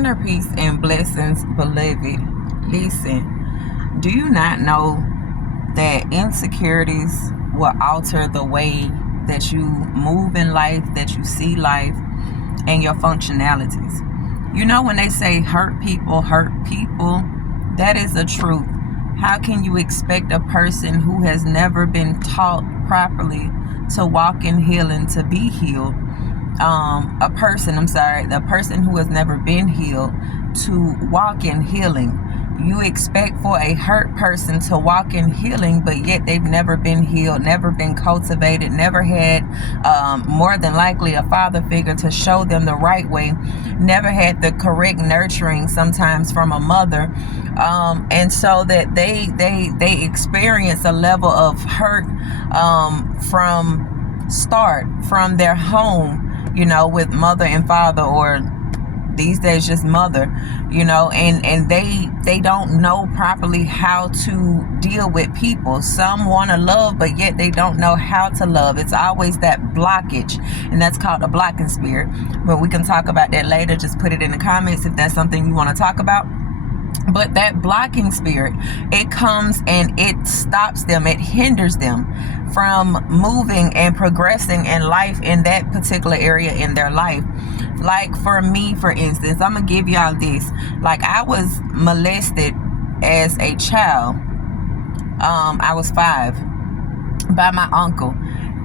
Inner peace and blessings, beloved. Listen, do you not know that insecurities will alter the way that you move in life, that you see life, and your functionalities? You know, when they say hurt people, that is the truth. How can you expect a person who has never been taught properly to walk in healing to be healed? The person who has never been healed to walk in healing. You expect for a hurt person to walk in healing, but yet they've never been healed, never been cultivated, never had more than likely a father figure to show them the right way, never had the correct nurturing sometimes from a mother, and so that they experience a level of hurt from their home, with mother and father, or these days just mother, and they don't know properly how to deal with people. Some want to love, but yet they don't know how to love. It's always that blockage, and that's called a blocking spirit. But we can talk about that later. Just put it in the comments if that's something you want to talk about. But that blocking spirit, it comes and it stops them, it hinders them from moving and progressing in life in that particular area in their life. Like for me, for instance, I'm gonna give y'all this. Like, I was molested as a child. I was 5 by my uncle,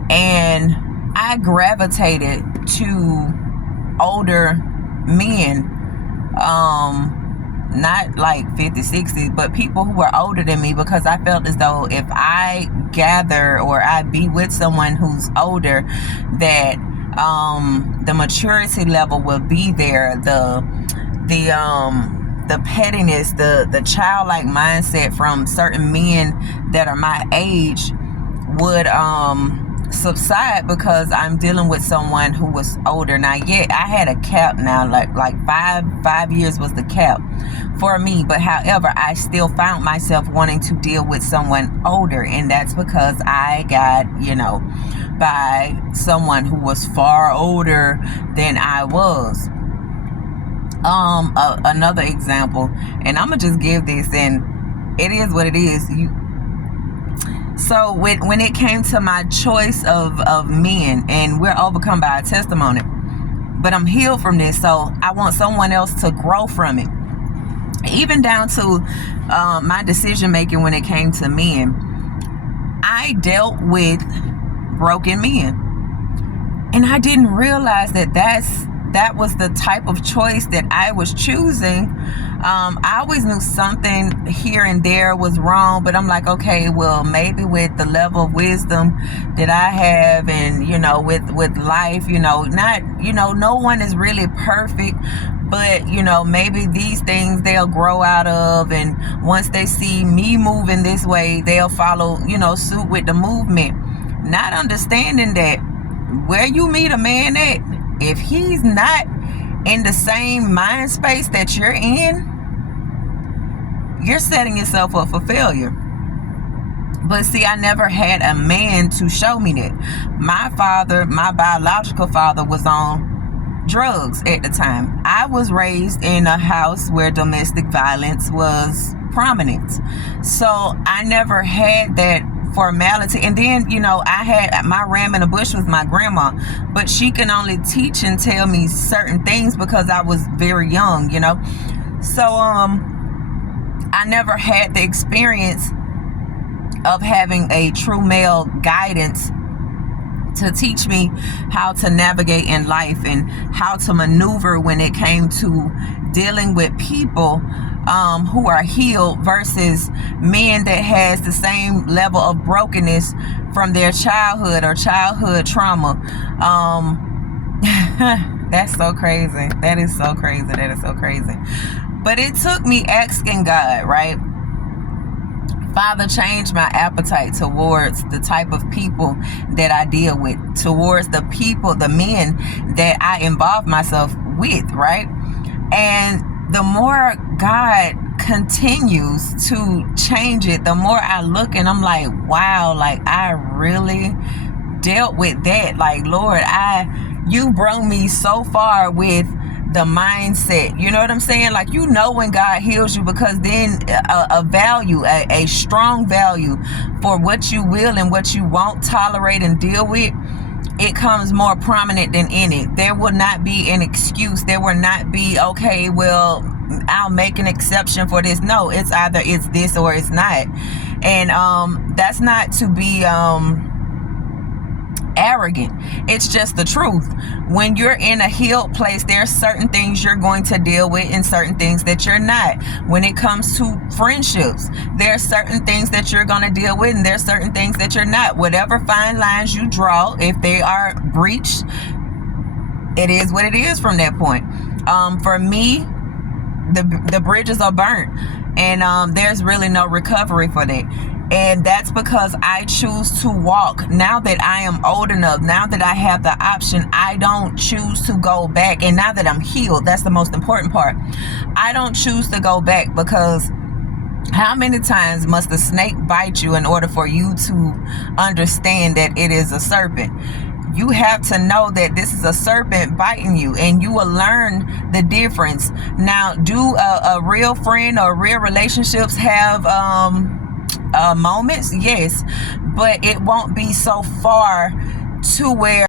and I gravitated to older men, not like 50, 60, but people who were older than me, because I felt as though if I gather or I be with someone who's older, that the maturity level will be there, the pettiness, the childlike mindset from certain men that are my age would subside, because I'm dealing with someone who was older. Now, yet I had a cap now, like 5 years was the cap for me, but however, I still found myself wanting to deal with someone older, and that's because I got, by someone who was far older than I was. Another example, and I'm gonna just give this, and it is what it is. So when it came to my choice of men, and we're overcome by our testimony, but I'm healed from this, so I want someone else to grow from it. Even down to my decision making when it came to men, I dealt with broken men, and I didn't realize that was the type of choice that I was choosing. I always knew something here and there was wrong, but I'm like, okay, well, maybe with the level of wisdom that I have, and with life, no one is really perfect, but maybe these things they'll grow out of, and once they see me moving this way, they'll follow suit with the movement, not understanding that where you meet a man at, if he's not in the same mind space that you're in, you're setting yourself up for failure. But see, I never had a man to show me that. My father, my biological father, was on drugs at the time. I was raised in a house where domestic violence was prominent. So I never had that formality. And then, I had my ram in the bush with my grandma, but she can only teach and tell me certain things because I was very young, So I never had the experience of having a true male guidance to teach me how to navigate in life and how to maneuver when it came to dealing with people who are healed versus men that has the same level of brokenness from their childhood or childhood trauma. That's so crazy. That is so crazy. But it took me asking God, right? Father, change my appetite towards the type of people that I deal with, towards the people, the men that I involve myself with, right? And the more God continues to change it, the more I look and I'm like, wow, like I really dealt with that. Like, Lord, you brought me so far with the mindset. You know what I'm saying? Like, you know when God heals you, because then a value, a strong value for what you will and what you won't tolerate and deal with, it comes more prominent than any. There will not be an excuse. There will not be, okay, well, I'll make an exception for this. No, it's either it's this or it's not. And that's not to be arrogant. It's just the truth. When you're in a healed place, there's certain things you're going to deal with and certain things that you're not. When it comes to friendships, there's certain things that you're going to deal with and there's certain things that you're not. Whatever fine lines you draw, if they are breached, it is what it is from that point. For me, the bridges are burnt, and there's really no recovery for that. And that's because I choose to walk. Now that I am old enough, now that I have the option, I don't choose to go back. And now that I'm healed, that's the most important part. I don't choose to go back, because how many times must a snake bite you in order for you to understand that it is a serpent? You have to know that this is a serpent biting you, and you will learn the difference. Now, do a real friend or real relationships have moments? Yes, but it won't be so far to where